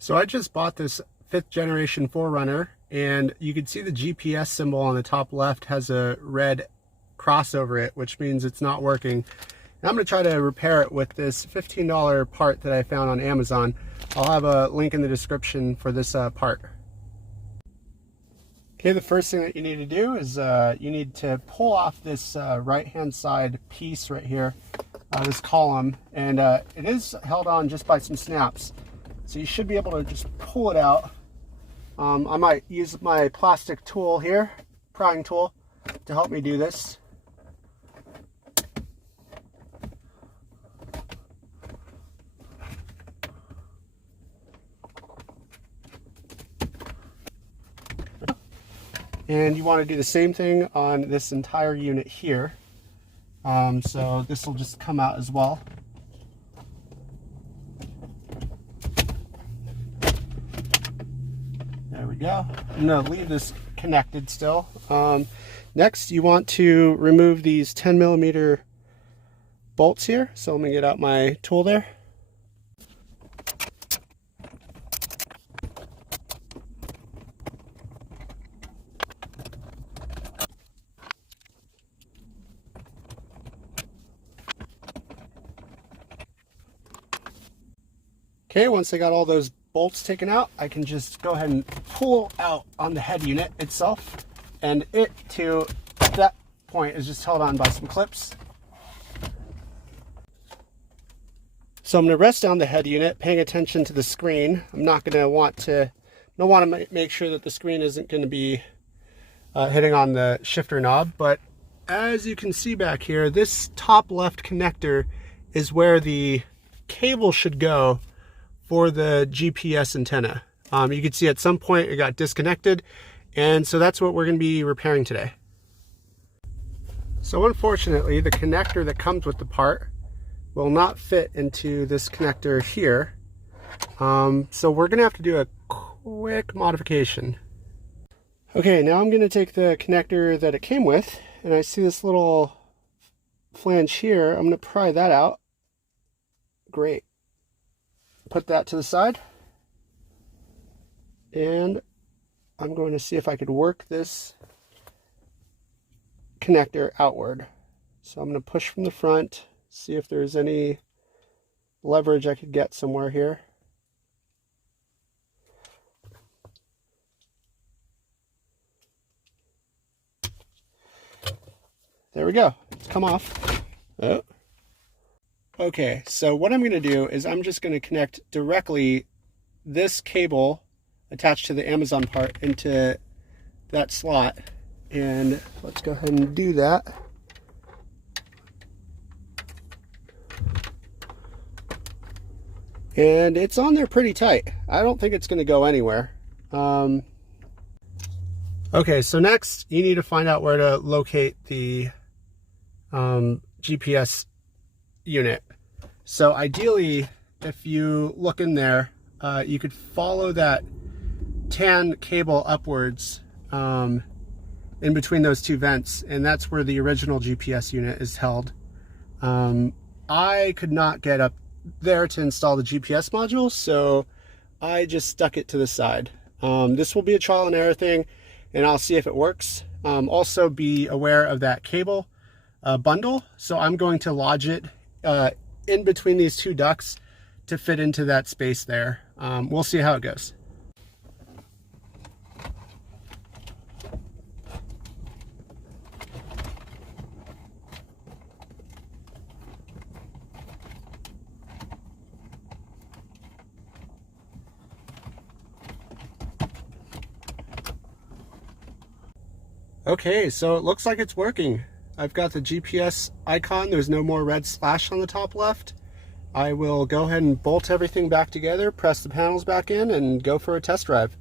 So I just bought this 5th generation 4runner, and you can see the GPS symbol on the top left has a red cross over it, which means it's not working. And I'm going to try to repair it with this $15 part that I found on Amazon. I'll have a link in the description for this part. Okay, the first thing that you need to do is you need to pull off this right-hand side piece right here, this column, and it is held on just by some snaps. So you should be able to just pull it out. I might use my plastic tool here, prying tool, to help me do this. And you want to do the same thing on this entire unit here. So this will just come out as well. There we go. I'm going to leave this connected still. Next, you want to remove these 10mm bolts here. So let me get out my tool there. Okay, once I got all those bolts taken out, I can just go ahead and pull out on the head unit itself, and it to that point is just held on by some clips. So I'm going to rest down the head unit, paying attention to the screen. I'm not going to want to make sure that the screen isn't going to be hitting on the shifter knob, but as you can see back here, this top left connector is where the cable should go for the GPS antenna. You can see at some point it got disconnected, and so that's what we're going to be repairing today. So unfortunately, the connector that comes with the part will not fit into this connector here. So we're going to have to do a quick modification. Okay, now I'm going to take the connector that it came with, and I see this little flange here. I'm going to pry that out. Great. Put that to the side, and I'm going to see if I could work this connector outward. So I'm going to push from the front, see if there's any leverage I could get somewhere here. There we go. It's come off. Oh. Okay, so what I'm going to do is I'm just going to connect directly this cable attached to the Amazon part into that slot. And let's go ahead and do that. And it's on there pretty tight. I don't think it's going to go anywhere. Okay, so next you need to find out where to locate the GPS unit. So ideally, if you look in there, you could follow that tan cable upwards in between those two vents, and that's where the original GPS unit is held. I could not get up there to install the GPS module, so I just stuck it to the side. This will be a trial and error thing, and I'll see if it works. Also be aware of that cable bundle, so I'm going to lodge it in between these two ducts to fit into that space there. We'll see how it goes. Okay, so it looks like it's working. I've got the GPS icon. There's no more red slash on the top left. I will go ahead and bolt everything back together, press the panels back in, and go for a test drive.